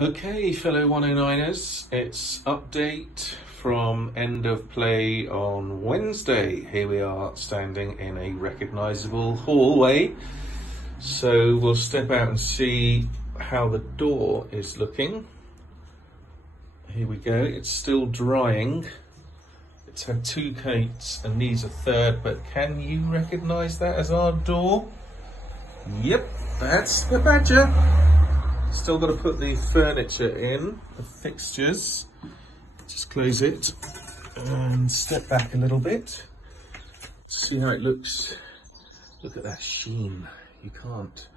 Okay, fellow 109ers, it's update from end of play on Wednesday. Here we are standing in a recognisable hallway. So we'll step out and see how the door is looking. Here we go, it's still drying. It's had 2 coats and needs a 3rd, but can you recognise that as our door? Yep, that's the badger. Still got to put the furniture in, the fixtures. Just close it and step back a little bit. See how it looks. Look at that sheen. You can't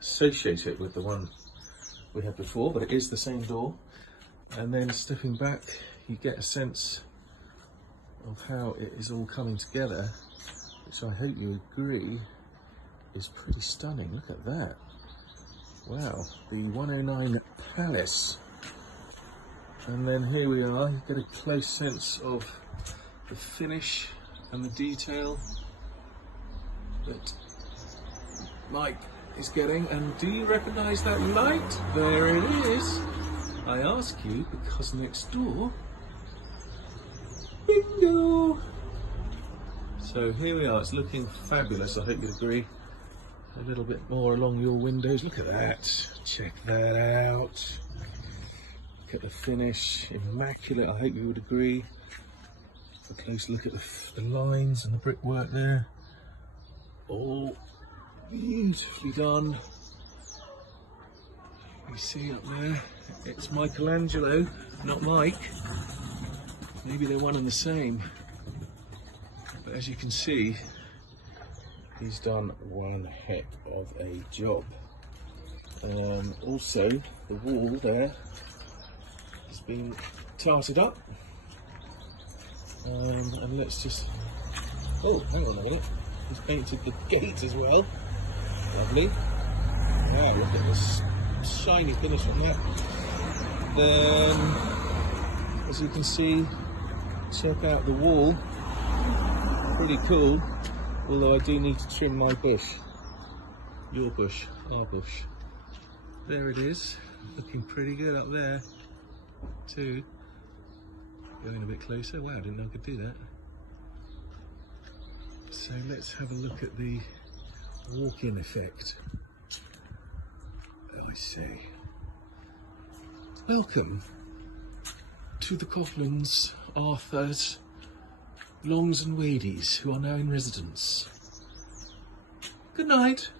associate it with the one we had before, but it is the same door. And then stepping back, you get a sense of how it is all coming together, which I hope you agree is pretty stunning. Look at that. Wow, the 109 Palace. And then here we are, you get a close sense of the finish and the detail that Mike is getting. And do you recognise that light? There it is. I ask you because next door, bingo! So here we are, it's looking fabulous, I hope you'd agree. A little bit more along your windows. Look at that. Check that out. Look at the finish. Immaculate. I hope you would agree. A close look at the lines and the brickwork there. All beautifully done. You see up there, it's Michelangelo, not Mike. Maybe they're one and the same. But as you can see, he's done one heck of a job. Also, the wall there has been tarted up. And let's just... Oh, hang on a minute. He's painted the gate as well. Lovely. Wow, look at this shiny finish on that. Then, as you can see, check out the wall. Pretty cool. Although I do need to trim my bush. Your bush, our bush. There it is, looking pretty good up there too. Going a bit closer, wow, I didn't know I could do that. So let's have a look at the walk-in effect. I see. Welcome to the Coughlan's, Arthur's, Longs and Wadies, who are now in residence. Good night.